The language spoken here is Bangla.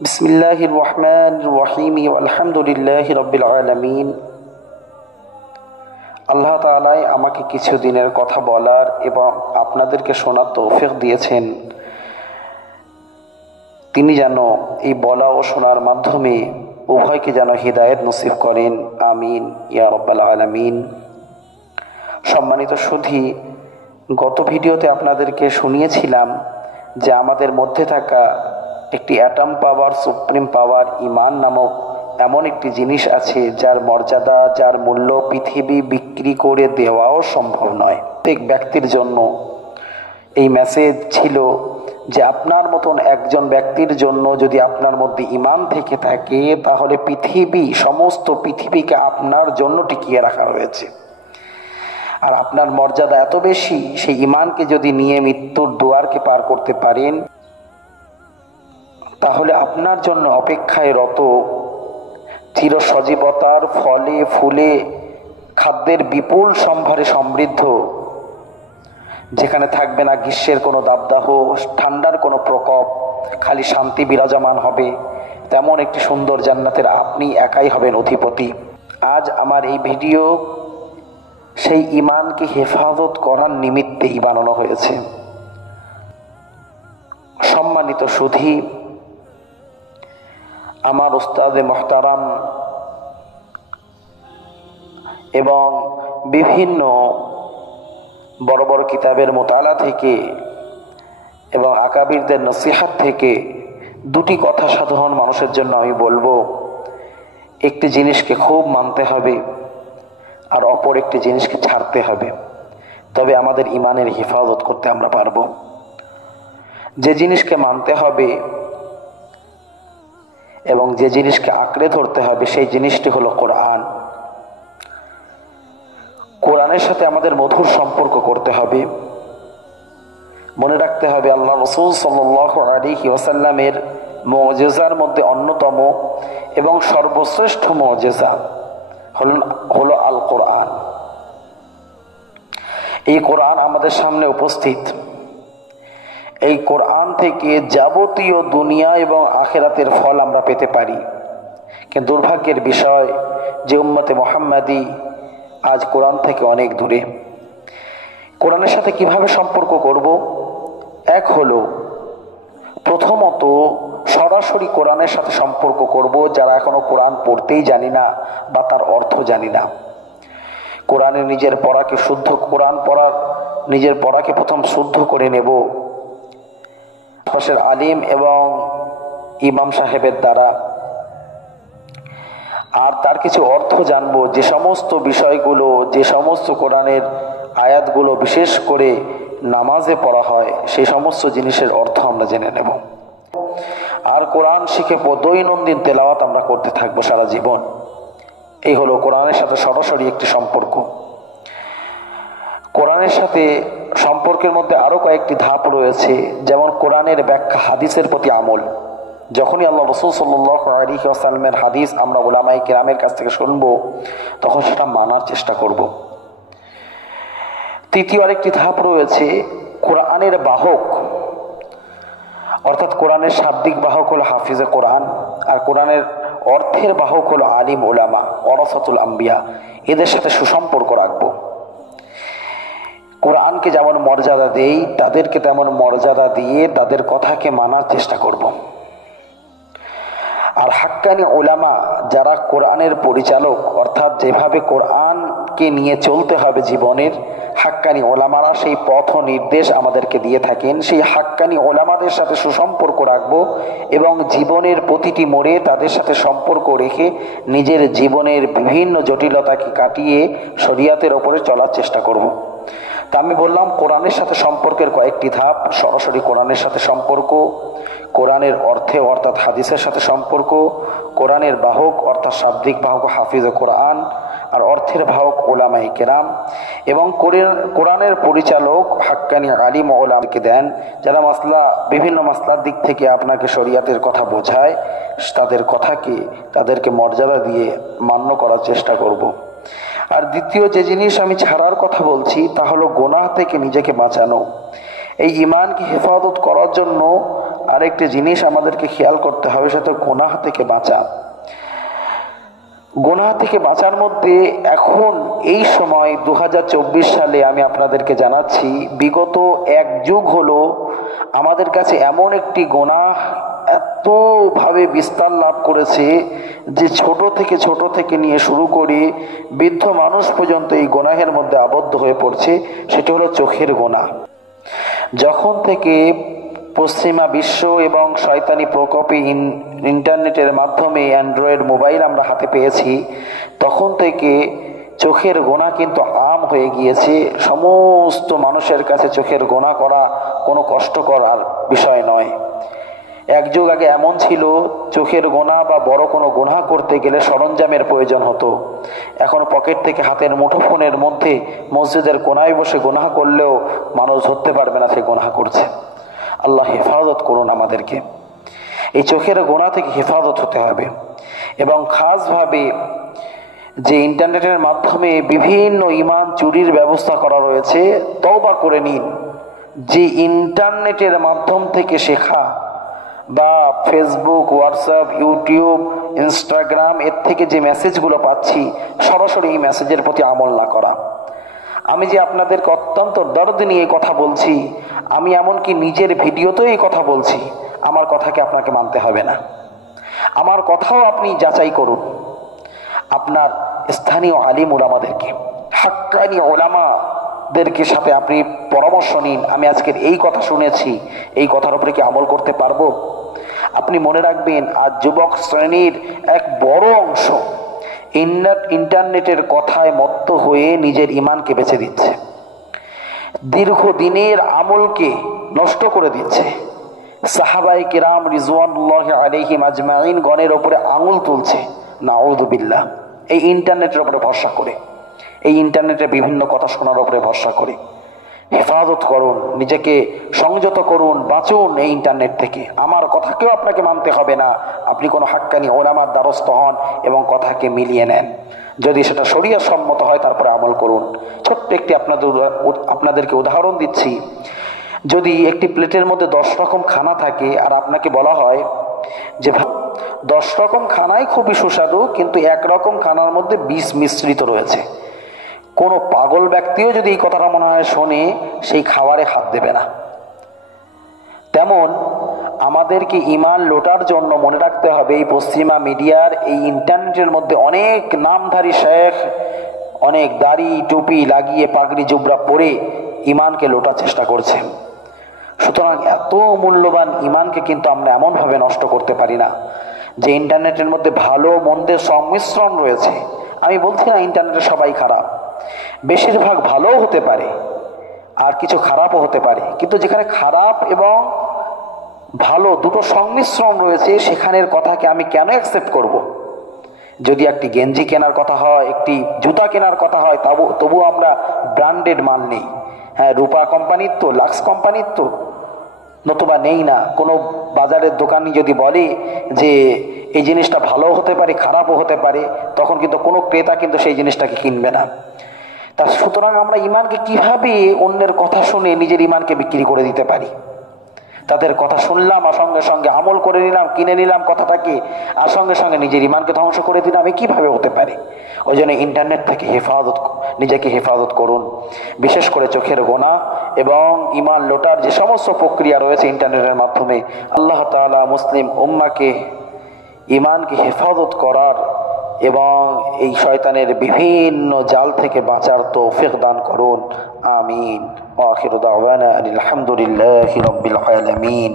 বিসমিল্লাহির রহমানির রহিম আলহামদুলিল্লাহি রাব্বিল আলামিন। আল্লাহ তাআলাই আমাকে কিছু দিনের কথা বলার এবং আপনাদেরকে শোনার তৌফিক দিয়েছেন। তিনি যেন এই বলা ও শোনার মাধ্যমে উভয়কে যেন হিদায়াত নসিব করেন, আমিন ইয়া রাব্বাল আলামিন। সম্মানিত সুধী, গত ভিডিওতে আপনাদেরকে শুনিয়েছিলাম যে আমাদের মধ্যে থাকা একটি অ্যাটম পাওয়ার, সুপ্রিম পাওয়ার, ঈমান নামক এমন একটি জিনিস আছে যার মর্যাদা, যার মূল্য পৃথিবী বিক্রি করে দেওয়াও সম্ভব নয়। প্রত্যেক ব্যক্তির জন্য এই মেসেজ ছিল যে আপনার মতন একজন ব্যক্তির জন্য যদি আপনার মধ্যে ঈমান থেকে থাকে তাহলে সমস্ত পৃথিবীকে আপনার জন্য টিকিয়ে রাখা হয়েছে। আর আপনার মর্যাদা এত বেশি, সেই ঈমানকে যদি নিয়ে মৃত্যুর দুয়ারকে পার করতে পারেন তাহলে আপনার জন্য অপেক্ষায় রত চির সজীবতার ফলে ফুলে খাদ্যের বিপুল সম্ভারে সমৃদ্ধ, যেখানে থাকবে না গ্রীষ্মের কোনো দাবদাহ, ঠান্ডার কোনো প্রকোপ, খালি শান্তি বিরাজমান হবে, তেমন একটি সুন্দর জান্নাতের আপনি একাই হবেন অধিপতি। আজ আমার এই ভিডিও সেই ঈমানকে হেফাজত করার নিমিত্তেই বানানো হয়েছে। সম্মানিত সুধী, আমার উস্তাদে মুহতারাম এবং বিভিন্ন বড় বড় কিতাবের মোতালা থেকে এবং আকাবিরদের নসিহাত থেকে দুটি কথা সাধারণ মানুষের জন্য আমি বলবো। একটি জিনিসকে খুব মানতে হবে আর অপর একটি জিনিসকে ছাড়তে হবে, তবে আমাদের ঈমানের হেফাজত করতে আমরা পারবো। যে জিনিসকে মানতে হবে এবং যে জিনিসকে আঁকড়ে ধরতে হবে সেই জিনিসটি হলো কোরআন। কোরআনের সাথে আমাদের মধুর সম্পর্ক করতে হবে। মনে রাখতে হবে আল্লাহ রাসূল সাল্লাল্লাহু আলাইহি ওয়াসাল্লামের মুজিজার মধ্যে অন্যতম এবং সর্বশ্রেষ্ঠ মুজিজা হলো আল কোরআন। এই কোরআন আমাদের সামনে উপস্থিত। এই কোরআন থেকে যাবতীয় দুনিয়া এবং আখিরাতের ফল আমরা পেতে পারি। কিন্তু দুর্ভাগ্যের বিষয় যে উম্মতে মুহাম্মাদি আজ কোরআন থেকে অনেক দূরে। কোরআনের সাথে কিভাবে সম্পর্ক করব? এক হলো, প্রথমত সরাসরি কোরআনের সাথে সম্পর্ক করব যারা এখনো কোরআন পড়তেই জানি না বা তার অর্থ জানি না। কোরআনে নিজের পড়াকে প্রথম শুদ্ধ করে নেব আশপাশের আলিম এবং ইমাম সাহেবের দ্বারা। আর তার কিছু অর্থ জানবো, যে সমস্ত বিষয়গুলো, যে সমস্ত কোরআনের আয়াতগুলো বিশেষ করে নামাজে পড়া হয় সেই সমস্ত জিনিসের অর্থ আমরা জেনে নেব। আর কোরআন শিখে দৈনন্দিন তেলাওয়াত আমরা করতে থাকবো সারা জীবন। এই হলো কোরআনের সাথে সরাসরি একটি সম্পর্ক। কোরআনের সাথে সম্পর্কের মধ্যে আরো কয়েকটি ধাপ রয়েছে, যেমন কোরআনের ব্যাখ্যা, হাদিসের প্রতি আমল। যখনই আল্লাহ রাসূল সাল্লাল্লাহু আলাইহি ওয়াসাল্লামের হাদিস আমরা উলামায়ে কেরামের কাছ থেকে শুনবো তখন সেটা মানার চেষ্টা করব। তৃতীয় আরেকটি ধাপ রয়েছে কোরআনের বাহক, অর্থাৎ কোরআনের শাব্দিক বাহক হলো হাফিজে কোরআন, আর কোরআনের অর্থের বাহক হলো আলিম উলামা, ওয়ারাসাতুল আম্বিয়া। এদের সাথে সুসম্পর্ক রাখবো। কোরআনকে যেমন মর্যাদা দেই তাদেরকে তেমন মর্যাদা দিয়ে তাদের কথাকে মানার চেষ্টা করব। আর হাক্কানি উলামা যারা কোরআনের পরিচালক, অর্থাৎ যেভাবে কোরআনকে নিয়ে চলতে হবে জীবনের, হাক্কানি ওলামারা সেই পথ নির্দেশ আমাদেরকে দিয়ে থাকেন। সেই হাক্কানি ওলামাদের সাথে সুসম্পর্ক রাখব এবং জীবনের প্রতিটি মোড়ে তাদের সাথে সম্পর্ক রেখে নিজের জীবনের বিভিন্ন জটিলতাকে কাটিয়ে শরিয়াতের ওপরে চলার চেষ্টা করব। তা আমি বললাম কোরআনের সাথে সম্পর্কের কয়েকটি ধাপ। সরাসরি কোরআনের সাথে সম্পর্ক, কোরআনের অর্থে অর্থাৎ হাদিসের সাথে সম্পর্ক, কোরআনের বাহক অর্থাৎ শাব্দিক বাহক হাফিজ কোরআন, আর অর্থের বাহক উলামায়ে কেরাম, এবং কোরআনের পরিচালক হাক্কানি আলিম উলামাকে দেন যারা বিভিন্ন মাসলার দিক থেকে আপনাকে শরিয়াতের কথা বোঝায়। তাদেরকে মর্যাদা দিয়ে মান্য করার চেষ্টা করব। আর দ্বিতীয় যে জিনিস আমি ছাড়ার কথা বলছি তা হলো গুনাহ থেকে নিজেকে বাঁচানো। এই ঈমানকে হেফাজত করার জন্য আরেকটি জিনিস আমাদেরকে খেয়াল করতে হবে, সেটা গুনাহ থেকে বাঁচা। গুনাহ থেকে বাঁচার মধ্যে এখন এই সময় 2024 সালে আমি আপনাদেরকে জানাচ্ছি, বিগত এক যুগ হলো আমাদের কাছে এমন একটি গুনাহ এতভাবে বিস্তার লাভ করেছে যে ছোট থেকে নিয়ে শুরু করে বৃদ্ধ মানুষ পর্যন্ত এই গুনাহের মধ্যে আবদ্ধ হয়ে পড়ছে। সেটি হলো চোখের গুনাহ। যখন থেকে পশ্চিমা বিশ্ব এবং শয়তানি প্রকোপে ইন্টারনেটের মাধ্যমে অ্যান্ড্রয়েড মোবাইল আমরা হাতে পেয়েছি, তখন থেকে চোখের গোনা কিন্তু আম হয়ে গিয়েছে। সমস্ত মানুষের কাছে চোখের গোনা করা কোনো কষ্টকর আর বিষয় নয়। এক যুগ আগে এমন ছিল, চোখের গোনা বা বড় কোনো গুনাহ করতে গেলে সরঞ্জামের প্রয়োজন হতো। এখন পকেট থেকে হাতের মুঠোফোনের মধ্যে মসজিদের কোনায় বসে গুনাহ করলেও মানুষ ধরতে পারবে না সে গুনাহ করছে। আল্লাহ হেফাজত করুন আমাদেরকে। এই চোখের গোনা থেকে হেফাজত হতে হবে। এবং খাসভাবে যে ইন্টারনেটের মাধ্যমে বিভিন্ন ঈমান চুরির ব্যবস্থা করা রয়েছে, তওবা করে নিন। যে ইন্টারনেটের মাধ্যম থেকে শেখা বা ফেসবুক, হোয়াটসঅ্যাপ, ইউটিউব, ইনস্টাগ্রাম, এর থেকে যে মেসেজগুলো পাচ্ছি, সরাসরি এই মেসেজের প্রতি আমল না করা। আমি যে আপনাদেরকে অত্যন্ত দর্দ নিয়ে এই কথা বলছি, আমি এমনকি নিজের ভিডিওতেও এই কথা বলছি। আমার কথাকে আপনাকে মানতে হবে না, আমার কথাও আপনি যাচাই করুন। আপনার স্থানীয় আলিম ওলামাদেরকে, হাক্কানি ওলামাদেরকে সাথে আপনি পরামর্শ নিন। আমি আজকের এই কথা শুনেছি, এই কথার উপরে কি আমল করতে পারবো? আপনি মনে রাখবেন, আজ যুবক শ্রেণীর এক বড় অংশ ইন্টারনেটের কথায় মত্ত হয়ে নিজের ঈমানকে বেছে দিচ্ছে, দীর্ঘদিনের আমলকে নষ্ট করে দিচ্ছে। সাহাবায়ে কেরাম রিজওয়ানুল্লাহি আলাইহিম আজমাইন গণের উপরে আঙুল তুলছে, নাউযুবিল্লাহ, এই ইন্টারনেটের উপরে ভরসা করে, এই ইন্টারনেটের বিভিন্ন কথা শোনার উপরে ভরসা করে। হেফাজত করুন, নিজেকে সংযত করুন, বাঁচুন এই ইন্টারনেট থেকে। আমার কথাকেও আপনাকে মানতে হবে না, আপনি কোনো হাক্কানি ওলামার দ্বারস্থ হন এবং কথাকে মিলিয়ে নেন। যদি সেটা শরীয়ত সম্মত হয় তারপরে আমল করুন। ছোট্ট একটি আপনাদেরকে উদাহরণ দিচ্ছি। যদি একটি প্লেটের মধ্যে 10 রকম খানা থাকে আর আপনাকে বলা হয় যে 10 রকম খানাই খুবই সুস্বাদু, কিন্তু এক রকম খানার মধ্যে বিষ মিশ্রিত রয়েছে, কোনো পাগল ব্যক্তিও যদি এই কথাটা মনে হয় শোনে, সেই খাবারে হাত দেবে না। তেমন আমাদেরকে ঈমান লোটার জন্য মনে রাখতে হবে, এই পশ্চিমা মিডিয়ার, এই ইন্টারনেটের মধ্যে অনেক নামধারী শেখ, অনেক দাড়ি টুপি লাগিয়ে পাগড়ি জুবরা পরে ঈমানকে লোটার চেষ্টা করছে। সুতরাং এত মূল্যবান ঈমানকে কিন্তু আমরা এমনভাবে নষ্ট করতে পারি না যে ইন্টারনেটের মধ্যে ভালো মন্দের সংমিশ্রণ রয়েছে। আমি বলছি না ইন্টারনেটে সবাই খারাপ, বেশিরভাগ ভালোও হতে পারে আর কিছু খারাপও হতে পারে, কিন্তু যেখানে খারাপ এবং ভালো দুটো সংমিশ্রণ রয়েছে, সেখানের কথাকে আমি কেন অ্যাকসেপ্ট করব? যদি একটি গেঞ্জি কেনার কথা হয়, একটি জুতা কেনার কথা হয়, তবু আমরা ব্র্যান্ডেড মাল নেই। হ্যাঁ, রূপা কোম্পানির তো, লাক্স কোম্পানির তো, নতুবা নেই না। কোনো বাজারের দোকানি যদি বলে যে এই জিনিসটা ভালো হতে পারে, খারাপও হতে পারে, তখন কিন্তু কোনো ক্রেতা কিন্তু সেই জিনিসটাকে কিনবে না। তা সুতরাং আমরা ঈমানকে কিভাবে অন্যের কথা শুনে নিজের ঈমানকে বিক্রি করে দিতে পারি? তাদের কথা শুনলাম আর সঙ্গে সঙ্গে আমল করে নিলাম, কিনে নিলাম কথাটাকে, আর সঙ্গে সঙ্গে নিজের ঈমানকে ধ্বংস করে দিলাম, এ কিভাবে হতে পারে? ওই জন্য ইন্টারনেট থেকে নিজেকে হেফাজত করুন। বিশেষ করে চোখের গোনা এবং ঈমান লোটার যে সমস্ত প্রক্রিয়া রয়েছে ইন্টারনেটের মাধ্যমে, আল্লাহ তাআলা মুসলিম উম্মাহকে ঈমানকে হেফাজত করার এবং এই শয়তানের বিভিন্ন জাল থেকে বাঁচার তৌফিক দান করুন। আমিন। ওয়া আখিরু দাওয়ানা আলহামদুলিল্লাহি রাব্বিল আলামিন।